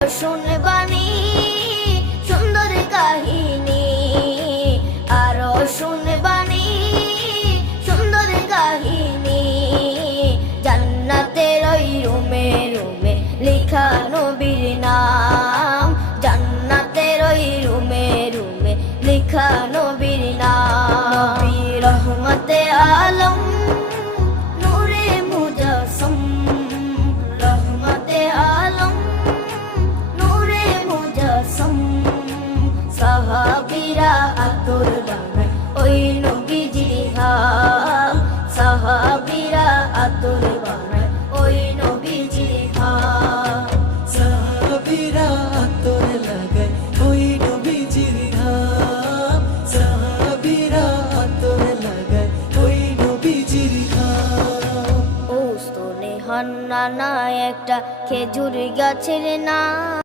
শুনবানি সুন্দর কাহিনী, আরো শুনবানি সুন্দর কাহিনী। জান্নাতের ওই রুমে রুমে লেখা নবীর নাম, জান্নাতের ওই রুমে রুমে লেখা নবীর নাম। নবী রহমতে আলম নূরে মুজাসসম, রহমতে আলম নূরে মুজাসসম। সাহাবীরা আতর বানায় ওই নবীজির ঘাম, সাহাবীরা আতর বানায় ওই নবীজির ঘাম। সাহাবীরা আতর লাগায় ওই নবীজির ঘাম, সাহাবীরা আতর লাগায় ওই নবীজির ঘাম। ও স্তনে হান্নানা একটা খেজুর গাছের নাম।